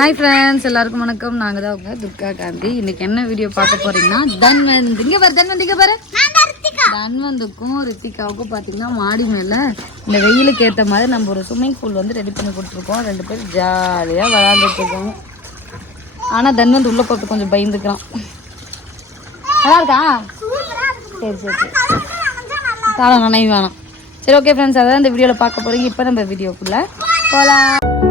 Hi friends எல்லாருக்கும் வணக்கம். நாங்கள் தான் உங்க துர்கா காந்தி. இன்னைக்கு என்ன வீடியோ பார்க்க போறீங்கன்னா தன்வந்த். இங்க பாரு தன்வந்த் இங்க பாரு. தன்வந்துக்கும் ரித்திகாவுக்கும் பார்த்தீங்கன்னா மாடி மேலே இந்த வெயிலுக்கு ஏற்ற மாதிரி நம்ம ஒரு ஸ்விம்மிங் பூல் வந்து ரெடி பண்ணி கொடுத்துருக்கோம். ரெண்டு பேரும் ஜாலியாக விளாண்டுட்டு இருக்கோம். ஆனால் தன்வந்த் உள்ள போட்டு கொஞ்சம் பயந்துக்கிறான். நல்லா இருக்கா? சரி சரி சரி. தாளம் நினைவு வேணாம். சரி ஓகே ஃப்ரெண்ட்ஸ் அதான் இந்த வீடியோவில் பார்க்க போகிறீங்க இப்போ நம்ம வீடியோக்குள்ளே போகலாம்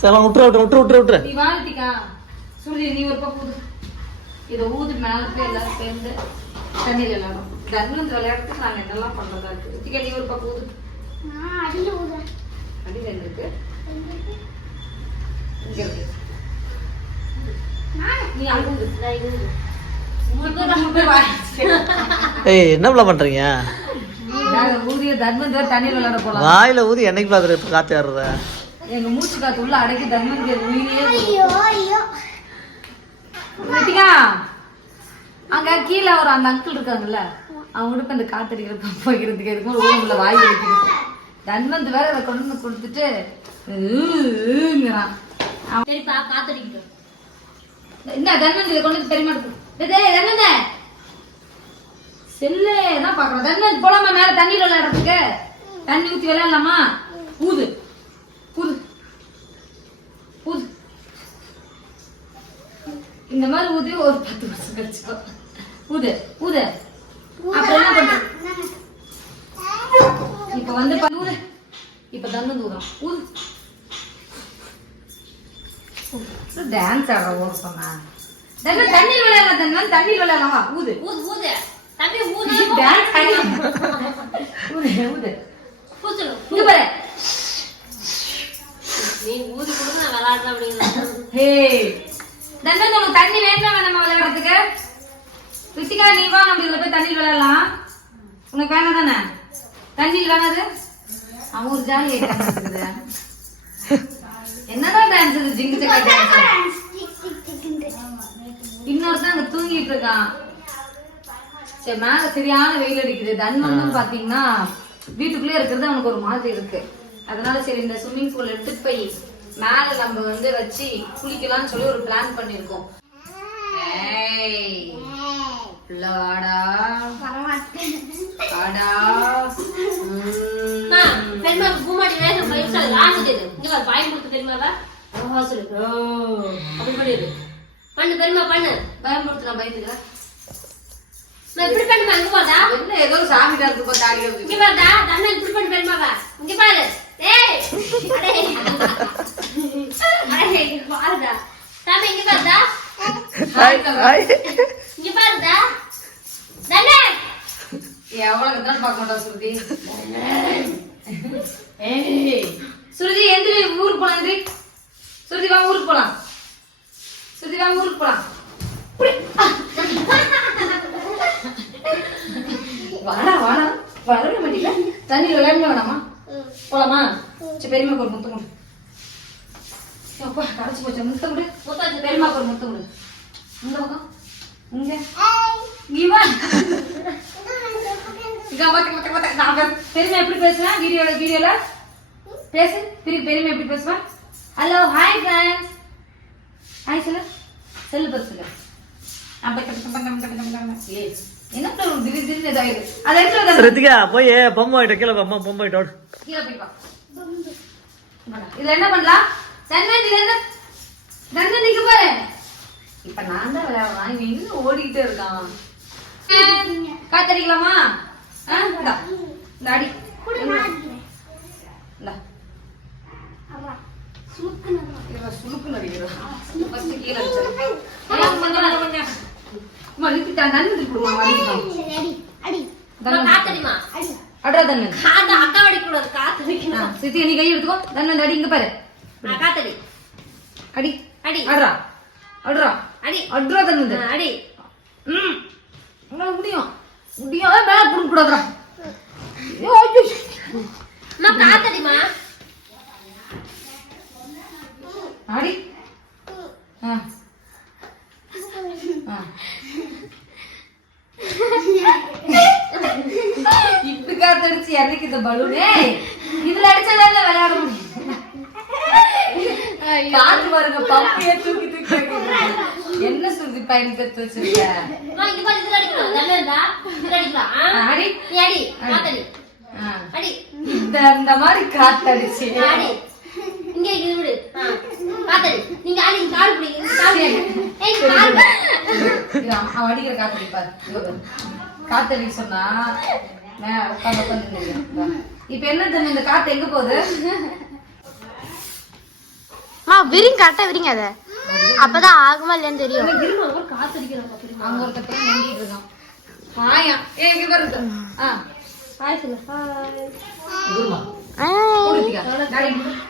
சரி விட்டுரு விட்டுரு விட்டுரு விட்டுரு விட்டுரு. நீ வாழ்த்திக்கா சுருதி நீ ஒரு பக்கம் ஊது இதை ஊது மேலே போய் எல்லாரும் சேர்ந்து தண்ணியில் விளையாடும் தர்மந்து விளையாடுறதுக்கு நாங்கள் என்னெல்லாம் பண்ணுறதா இருக்கு? ரித்திகா நீ ஒரு பக்கம் ஊது அடியில் இருக்கு? இங்க இருக்கு. நீ அங்க ஊது ஏய் என்ன பண்றீங்க? வாயில ஊதி என்னைக்கு பாக்குற காத்து ஏறுற எங்க மூச்சு காத்து உள்ள அடக்கி தர்மந்து உயிரியே ரித்திகா அங்க கீழே ஒரு அந்த அங்கிள் இருக்காங்கல்ல அவங்க கூட இந்த காத்தடிக்கிற பம்ப் வைக்கிறதுக்கு இருக்கும் ரூம்ல வாய் வலிக்குது. தன்வந்த் வேற அதை கொண்டு வந்து கொடுத்துட்டு சரிப்பா காத்தடிக்கிட்டோம். என்ன தன்வந்த் இதை கொண்டு வந்து தெரியுமா தன்வந்த. செல்லே தான் பாக்குறோம் தன்வந்த் போலாமா மேல தண்ணியில் விளையாடுறதுக்கு? தண்ணி ஊத்தி விளையாடலாமா? ஊது. ஊது ஊது இந்த மாதிரி ஊதி ஒரு பத்து வருஷம் கழிச்சுக்கோ ஊது ஊது. அப்புறம் என்ன பண்ற இப்ப வந்து ஊது. இப்ப தந்து ஊதும் ஊது. டான்ஸ் ஆடுற ஓட சொன்னா. தண்ணி தண்ணியில் விளையாடலாம் தண்ணி தண்ணியில் விளையாடலாம் வா ஊது. ஊது ஊது. தம்பி ஊது டான்ஸ் ஆடி ஊது ஊது. பூச்சலு இங்க பாரு. நீ ஊதி நான் விளையாடுறேன் அப்படிங்கிறேன் ஹே. தண்டன் உனக்கு தண்ணி வேணுமா வேணாமா விளையாடுறதுக்கு. ரித்திகா நீ வா நம்ம இதுல போய் தண்ணியில் விளையாடலாம். உனக்கு வேணாம் தானே? தண்ணியில் வேணாது அவன் ஒரு ஜாலி என்னதான் டான்ஸ் இது? ஜிங்கு டான்ஸ் இன்னொருத்தன் அங்க தூங்கிட்டு இருக்கான். சரி மேல சரியான வெயில் அடிக்குது. தன்வந்தும் பாத்தீங்கன்னா வீட்டுக்குள்ளே இருக்கிறது அவனுக்கு ஒரு மாதிரி இருக்கு. அதனால சரி இந்த ஸ்விம்மிங் பூல் எடுத்துட்டு போய் மேல நம்ம வந்து வச்சு குளிக்கலாம்னு சொல்லி ஒரு பிளான் பண்ணிடு. பண்ணு பெருமா பண்ணு. பயன்படுத்தலாம் பயந்துக்கிறேன். நான் இப்படி பண்ணுமா இங்க பாருடா என்ன ஏதோ சாமி இங்க பாருடா தண்ணன் இப்படி பண்ணு பெருமாவா இங்க பாரு. ஏய் அடே. அடே இங்க பாருடா. சாமி இங்க பாருடா. இங்க பாருடா. தண்ணன் எவ்வளவு கத்தாலும் பார்க்க மாட்டா சுருதி. சுருதி எந்திரி ஊருக்கு போலாம் எந்திரி. சுருதி வாங்க ஊருக்கு போலாம். சுருதி வாங்க ஊருக்கு போலாம். வாடா வாடா. வரவே மாட்டீங்களா தண்ணியில் விளையாட வேணாமா? போலாமா? சரி பெரியம்மாக்கு ஒரு முத்தம் கொடு. அப்பா கரைச்சி போச்சு. முத்தம் கொடு. முத்தாச்சு பெரியம்மாக்கு ஒரு முத்தம் கொடு. இந்த பக்கம். இங்க. நீ வா நான் பெருமை எப்படி பேசுவேன் வீடியோல வீடியோல? பேசு. திருப்பி பெருமை எப்படி பேசுவேன் ஹலோ ஹாய் ஃப்ரெண்ட்ஸ் ஹாய் சொல்லு. சொல்லு பேர் சொல்லு. நான் ரித்திகா போய் பொம்மை ஆயிட்ட கீழே அம்மா பொம்மை ஆயிட்டோடு கீழே போய் பா. வாடா. இதுல என்ன பண்ணலாம்? இதுல என்ன? தன்வந்த் இங்க பாரு இப்ப நான் தான் இவன் இன்னும் ஓடிக்கிட்டே இருக்கான். காத்தடிக்கலாமா? அடி. அடிக்கிறான். First கீழே கொஞ்சம் மலிக்கிட்டா தண்ணி குடுமா மலிக்கிட்டா அடா. தண்ணி. கை எடுத்துக்கோ தண்ணி அடி இங்க பாரு. காத்தடி. அடி. அடி. அடா அடா அடி. அடா தண்ணி அடி. ம். உங்களை மேல புடுங்க கூடாதுடா நான் காத்தடிமா அடி. இந்த பலூனே இதுல அடிச்சாதான் விளையாட முடியும் பாத்து பாருங்க பப்பியே தூக்கி தூக்கி. என்ன சுருதி பையன் பெத்து வச்சிருக்க அம்மா, இங்க பாரு, இதுல அடிக்கலாம். நல்லா இருந்தா, இதுல அடிக்கலாம். ஆ? ஆடி நீ அடி, காத்தடி. அடி, இந்த இந்த மாதிரி காத்தடிச்சு அடி. இங்க இது விடு. காத்தடி. நீங்க அடி, கால். ஏய், அவன் அடிக்கிற காத்தடி பாரு. காத்தடி சொன்னா இப்போ என்ன தம்பி இந்த காற்று போகுது? மா விரிங்க கரெக்டாக விரிங்க அதை. அப்பதான் ஆகுமா இல்லைன்னு தெரியும்.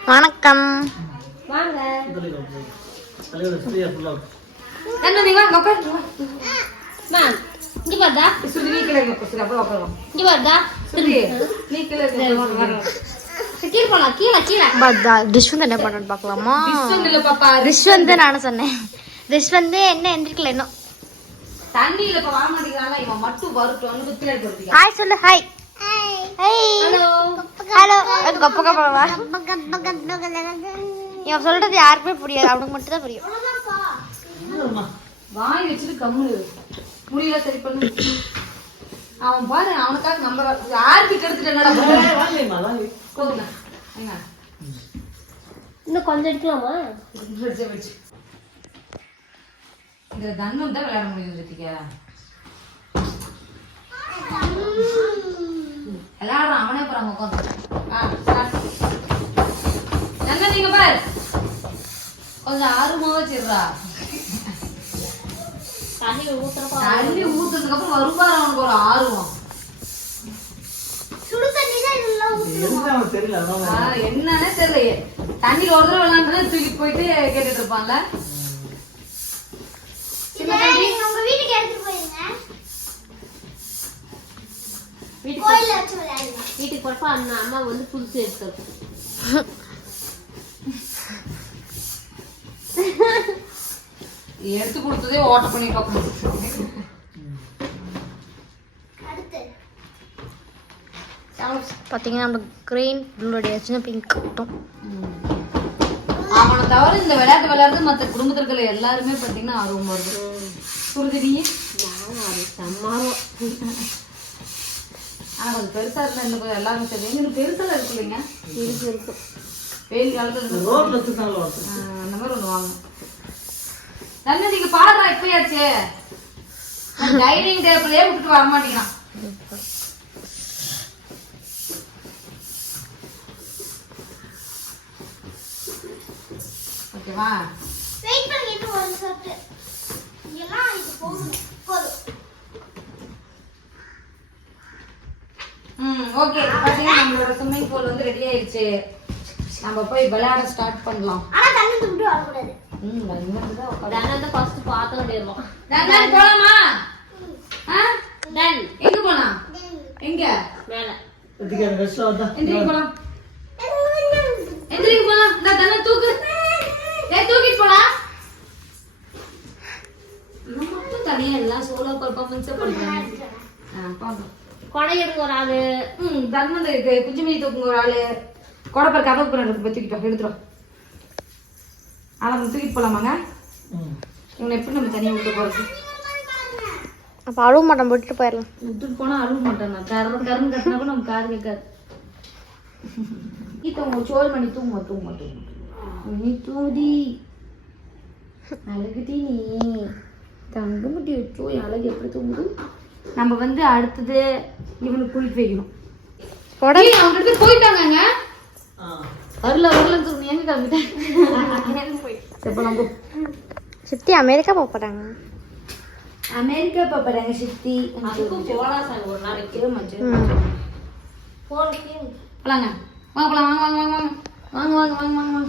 வணக்கம். என்ன நீங்க இங்க பாருடா, சுருதி நீ கீழே சுருதி அப்புறம் உட்காருவோம் இங்க பாருடா. சுருதி நீ கீழே கீழே போலாம், கீழே, கீழே. ரிஷ்வந்த் என்ன பண்ணு பாக்கலாமா? டிஸ்டன்ட் இல்ல பாப்பா ரிஷ்வந்த். நானும் சொன்னேன். ரிஷ்வந்த் என்ன எந்திரிக்கல இன்னும். தண்ணியில இப்ப வர மாட்டேங்கிறானா இவன் மட்டும் வரட்டும் குத்தில எடுத்து ஹாய் சொல்லு ஹாய் ஹலோ ஹலோ கப்ப கப்பவா இவன் சொல்றது யாருக்குமே புரியாது. அவனுக்கு மட்டும் தான் புரியும். வாய் வச்சுட்டு கம்முனு முடியல சரி பண்ணு அவன் பாரு அவனுக்காக நம்ம யாருக்கு கெடுத்துட்டேன் இன்னும் கொஞ்சம் எடுக்கலாமா? இந்த தன்னம் தான் விளையாட முடியும் ரித்திகா விளையாடுறான் அவனே போறாங்க உட்காந்து நீங்க பாரு. கொஞ்சம் ஆர்வமாக வச்சிடுறா. தண்ணியில ஊத்துறப்ப தண்ணி ஊத்துறதுக்கு அப்புறம் வருவாரு அவனுக்கு ஒரு ஆர்வம். தெரியல அதான் ஆ, என்னன்னே தெரியலையே. தண்ணியில ஒரு தடவை விளையாண்டு தூக்கி போயிட்டு கேட்டுட்டு இருப்பான்ல? வீட்டுக்கு வீட்டுக்கு போறப்ப அந்த அம்மா வந்து புதுசு எடுத்து எடுத்து கொடுத்ததே ஓட்ட பண்ணி பார்க்கணும். பாத்தீங்கன்னா நம்ம கிரீன் ப்ளூடைய சின்ன பிங்க் மட்டும் அவனை தவிர இந்த விளையாட்டு விளையாடுறது மற்ற குடும்பத்தில் இருக்கிற எல்லாருமே பார்த்தீங்கன்னா ஆர்வம் வருது சம்மாவும் ஆனால் கொஞ்சம் பெருசா இருந்தா இன்னும் கொஞ்சம் எல்லாரும் சரி எங்களுக்கு பெருசாக இருக்கு இல்லைங்க? இருக்கு இருக்கு. வெயில் காலத்தில் அந்த மாதிரி ஒன்று வாங்க தண்ணி நீங்க பாடுறா இப்பயாச்சு. டைனிங் டேபிளே விட்டுட்டு வர மாட்டேங்கிறான். ஓகேவா? ம் ஓகே. பார்த்தீங்கன்னா நம்மளோட ஸ்விம்மிங் பூல் வந்து ரெடி ஆயிடுச்சு. நம்ம போய் விளையாட ஸ்டார்ட் பண்ணலாம். ம் இன்னும் தான் உட்காரு. தன ஃபர்ஸ்ட் போயிடுவோம் நான் தான் போலாமா? ஆ? டன் எங்க போலாம்? எங்க? மேல. இதுக்கு கஷ்டம் அதான் எந்திரிக்க போலாம். எந்திரிக்க போலாம். நான் தானே தூக்கு. ஏய் தூக்கிட்டு போலாம் மட்டும் தனியா எல்லாம் சோலோ பர்ஃபார்மன்ஸே பண்றாங்க ஆ பாப்போம் கொடை எடுக்க ஒரு ஆளு. ம் தர்மந்த இருக்கு. குஞ்சுமணி தூக்குங்க ஒரு ஆளு. கோடப்பர் கதவு பண்ண போய் தூக்கிட்டு எடுத்துரும் நம்ம தூக்கிட்டு போலாமாங்க? ம். இவனை எப்படி நம்ம தனியாக விட்டு போறது? அப்ப அழுவ மாட்டோம் போட்டுட்டு போயிடலாம். விட்டுட்டு போனா அழுவ மாட்டேன்? நான் கரண்ட் கரண்ட் கட்டினா கூட நம்ம காது கேட்காது. நீ தூங்க சோறு மணி தூங்க தூங்க தூங்க. நீ தூதி. அழகுடி நீ. தங்க முட்டி வச்சோ என் அழகு எப்படி தூங்குது? நம்ம வந்து அடுத்தது இவனுக்கு குளிக்க வைக்கணும். ஏய், வரல வரலன்னு சொல்லி எங்க கிளம்பிட்டேன் சித்தி அமெரிக்கா போக போறாங்க. அமெரிக்கா பாப்பாங்க சித்தி. அதுக்கும் போலாம் சார் ஒரு நாளைக்கு வைக்கிற மச்சு ம். போறதுக்கு போலாங்க. வாங்க போலாம். வாங்க வாங்க வாங்க வாங்க. வாங்க வாங்க வாங்க வாங்க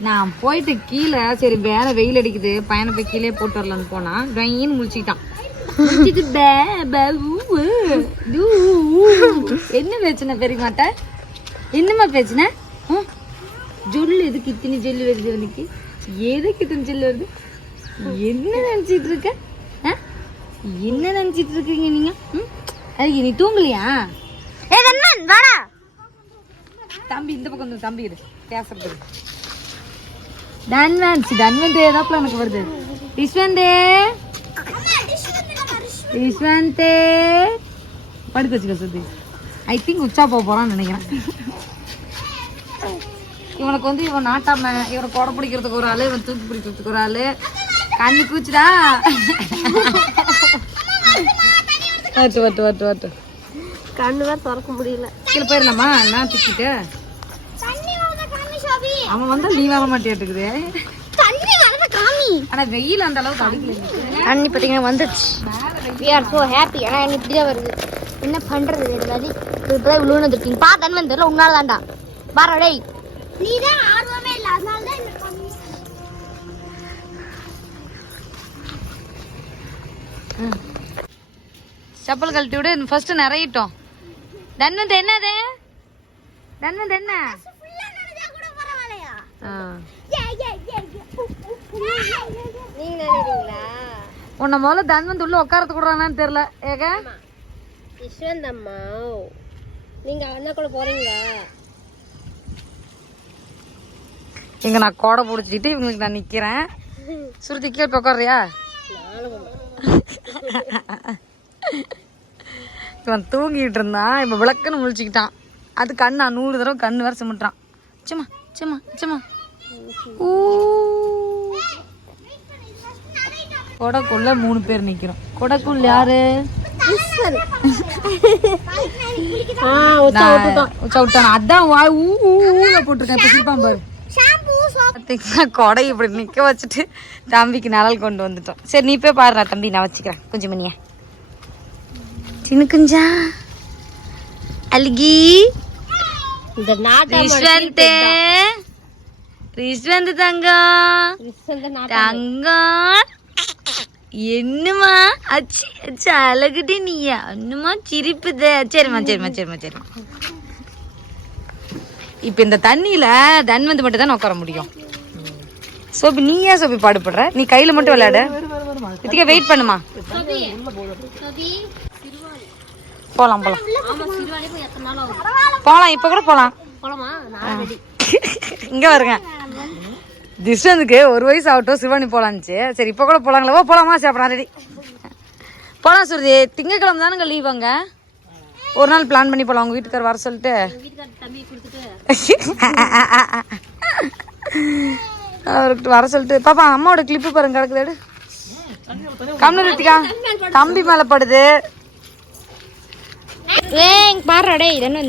நான் போயிட்டு கீழே சரி வேற வெயில் அடிக்குது. பையனை போய் கீழே போட்டு வரலான்னு போனா ட்ரைன்னு முடிச்சுக்கிட்டான் முடிச்சிட்டு பே, பே, ஊ, ஊ, என்ன பிரச்சனை பெரிய மாட்டேன் என்னம்மா பேசுன ம்? ஜொல்லு எதுக்கு இத்தனை ஜொல்லு வருது உனக்கு எதுக்கு இத்தனை ஜொல்லு வருது? என்ன நினச்சிட்டு இருக்க? ஆ? என்ன நினச்சிட்டு இருக்கீங்க நீங்க? ம்? அதுக்கு நீ தூங்கலையா? ஏ வாடா தம்பி இந்த பக்கம் வந்து தம்பி இரு. பேசுறது. தன்வன் சி தான் எனக்கு வருது. விஸ்வந்தே. விஸ்வந்தே படுக்க வச்சுக்க சுத்தி. ஐ திங்க் உச்சா போக போறான்னு நினைக்கிறேன். இவனுக்கு வந்து இவன் நாட்டாம இவனை கொடை பிடிக்கிறதுக்கு ஒரு ஆளு இவன் தூக்கி பிடிக்கிறதுக்கு ஒரு ஆளு. கண்ணு கூச்சுடா வட்டு வட்டு வட்டு வட்டு. கண்ணு தான் திறக்க முடியல. கீழே போயிடலாமா நான் திக்கிட்டு அவன் வந்தா நீ வர காமி. ஆனா வெயில் அந்த அளவுக்கு அடிக்கல. தண்ணி பார்த்தீங்கன்னா வந்துச்சு வி ஆர் ஸோ ஹாப்பி ஆனால் எனக்கு இப்படி தான் வருது. என்ன பண்ணுறது தெரியாது. இப்போதான் இவ்வளோ வந்துருக்கீங்க. பா தன்வன் தெரியல. உன்னால தான்டா. பாரா டேய். நீ தான் ஆர்வமே இல்லை. அதனால தான் இந்த செப்பல் கழட்டி விடு. ஃபர்ஸ்ட் நிறையிட்டோம். தன்வந்த் என்னது? தன்வந்த் என்ன? ஆ. நீங்க நினைக்கிறீங்களா? உன்னை முதல்ல தன்வந்த் உள்ள உட்காரத்து கூடாதான்னு தெரியல. ஏக யஷ்வந்த் அம்மா நீங்க அண்ணா கூட போறீங்களா? இங்க நான் கோடை பிடிச்சிட்டு இவங்களுக்கு நான் நிக்கிறேன். சுருதி போய் உட்காரியா இவன் தூங்கிட்டு இருந்தான். இப்ப விளக்குன்னு முழிச்சுக்கிட்டான். அது கண்ணா நூறு தடவை கண்ணு வேற சிமிட்டான் சும்மா சும்மா சும்மா. ஊ. கொடைக்குள்ள மூணு பேர் நிக்கிறோம். கொடைக்குள்ள யாரு? அதான் வாய் ஊ ஊ போட்டிருக்கேன். இப்ப சிரிப்பான் பாரு. ஷாம்பு பார்த்தீங்கன்னா கொடை இப்படி நிக்க வச்சுட்டு தம்பிக்கு நிழல் கொண்டு வந்துட்டோம். சரி நீ போய் பாருடா தம்பி நான் வச்சுக்கிறேன். குஞ்சு மணியா சின்ன குஞ்சா அழுகி இந்த நாட்டை ரிஷ்வந்த் தங்கம் தங்கம் என்னம்மா? அச்சி அச்சி அழகுடி நீயா? என்னம்மா சிரிப்புத? சரிம்மா சரிம்மா சரிம்மா சரிம்மா. இப்போ இந்த தண்ணியில தன்வந்த் மட்டும் தான் உட்கார முடியும். சோபி நீ ஏன் சோபி பாடுபடுற? நீ கையில மட்டும் விளையாடு. இதுக்கே வெயிட் பண்ணுமா? போலாம் போலாம். போலாம் இப்ப கூட ரெடி இங்க வருங்க. திஷ்வந்துக்கு ஒரு வயசு ஆகட்டும் சிவானி போகலான்ச்சு சரி இப்போ கூட போகலாங்களா ஓ போகலாமா சரி அப்புறம் ரெடி போகலாம் சுருதி. திங்கக்கிழமை தானுங்க லீவ் அங்க? ஒரு நாள் பிளான் பண்ணி போகலாம் உங்கள் வீட்டுக்கார் வர சொல்லிட்டு. அவருக்கு வர சொல்லிட்டு. பாப்பா அம்மாவோட கிளிப்பு பாருங்க கிடக்குது கம்மி ரித்திகா தம்பி மேலே படுது. ஏய் பாருடா இது என்ன?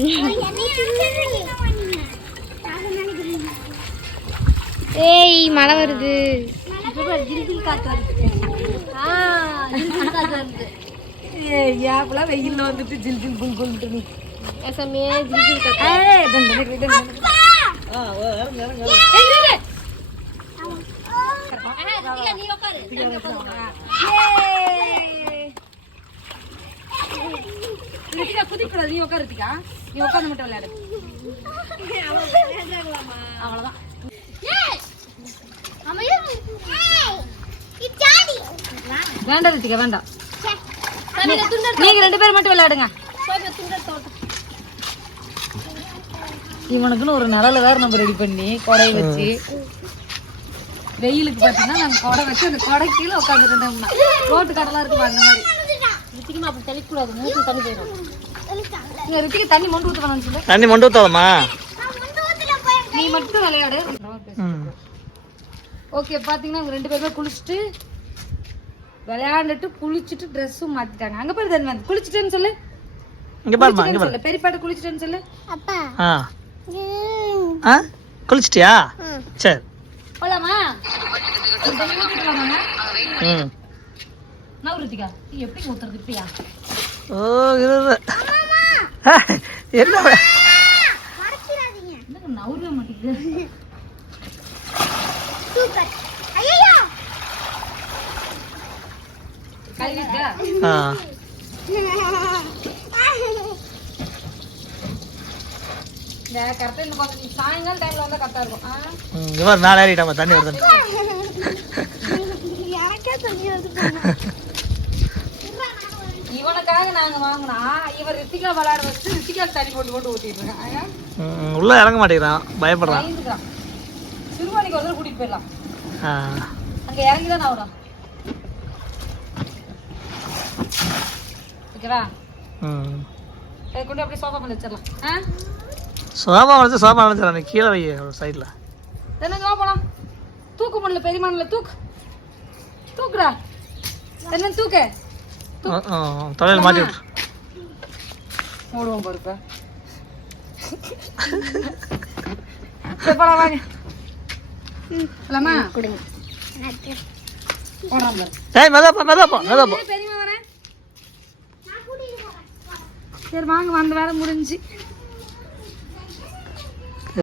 ஏய் மழை வருது. ஏப்பெல்லாம் வெயில்ல வந்துட்டு ஜில் ஜில் புல் புல்ட்டு நீ. எசமே ஜில் ஜில் ஏய், தண்டு, தண்டு, தண்டு. ரித்திகா குதிக்கூடாது நீ உட்காரு நீ உட்காந்து மட்டும் விளையாடு. அவ்வளவுதான். வேண்டாம் ரித்திகா வேண்டாம். நீங்க ரெண்டு பேரும் மட்டும் விளையாடுங்க. இவனுக்குன்னு ஒரு நிழல வேற நம்ம ரெடி பண்ணி கொடையை வச்சு வெயிலுக்கு பார்த்தீங்கன்னா நாங்க கொடை வச்சு அந்த கொடை கீழே உட்காந்துருந்தோம்னா ரோட்டு கடலாம் இருக்கு அந்த மாதிரி. ரித்திகமா அப்படி தெளிக்கூடாது மூக்கு தண்ணி போயிடும். ரித்திக்கு தண்ணி மொண்டு வேணாம்னு சொல்லு. தண்ணி மொண்டு ஊத்தாதம்மா? நீ மட்டும் விளையாடு. ஓகே பாத்தீங்கன்னா இவங்க ரெண்டு பேருமே குளிச்சுட்டு விளையாண்டுட்டு குளிச்சுட்டு ட்ரெஸ்ஸும் மாத்திட்டாங்க. அங்க பாரு தன்வந்த் குளிச்சுட்டேன்னு சொல்லு. இங்க பாருமா இங்க சொல்லு. பெரியப்பாட்டு குளிச்சுட்டேன்னு சொல்லு. அப்பா. ஆ. ஆ? குளிச்சிட்டியா? சரி. போலாமா? ம். நான் ரித்திகா நீ எப்படி ஊத்துறது இப்படியா ஓ இரு என்ன? வே- என்னங்க நவுறவே மாட்டேங்குது சூப்பர். இங்க பாரு மேலே ஏறிட்டாம தண்ணி வருது எனக்கே தண்ணி வந்து இவனுக்காக நாங்க வாங்கினா இவர் ரித்திகா விளையாட வச்சு ரித்திகா தண்ணி போட்டு போட்டு ஊத்திட்டு இருக்கான் ம், உள்ள இறங்க மாட்டேங்கிறான் பயப்படுறான் பயந்துக்கிறான் சிறுவாணிக்கு ஒரு தடவை கூட்டிட்டு போயிடலாம் ஆ. அங்க இறங்கி தான் ஆகணும் ஓகேவா? இதை கொண்டு அப்படியே சோஃபா பண்ணி வச்சிடலாம். ஆ? சோபா வச்சு சோபா வச்சுறான் நீ கீழே வை ஒரு சைடில் தூக்கு பண்ணல பெரியமான்ல தூக்கு. தூக்குடா. தென்னன் தூக்கு? தலையில் மாட்டி விட்ரு மூடுவோம் பொறுப்ப சரி போலாம் வாங்க. போலாமா? கொடுங்க. போடாம பாரு. ஏய் மெதாப்பா மெதாப்பா மெதாப்பா பெரியமா வரேன். சரி வாங்க வந்த வேலை முடிஞ்சு.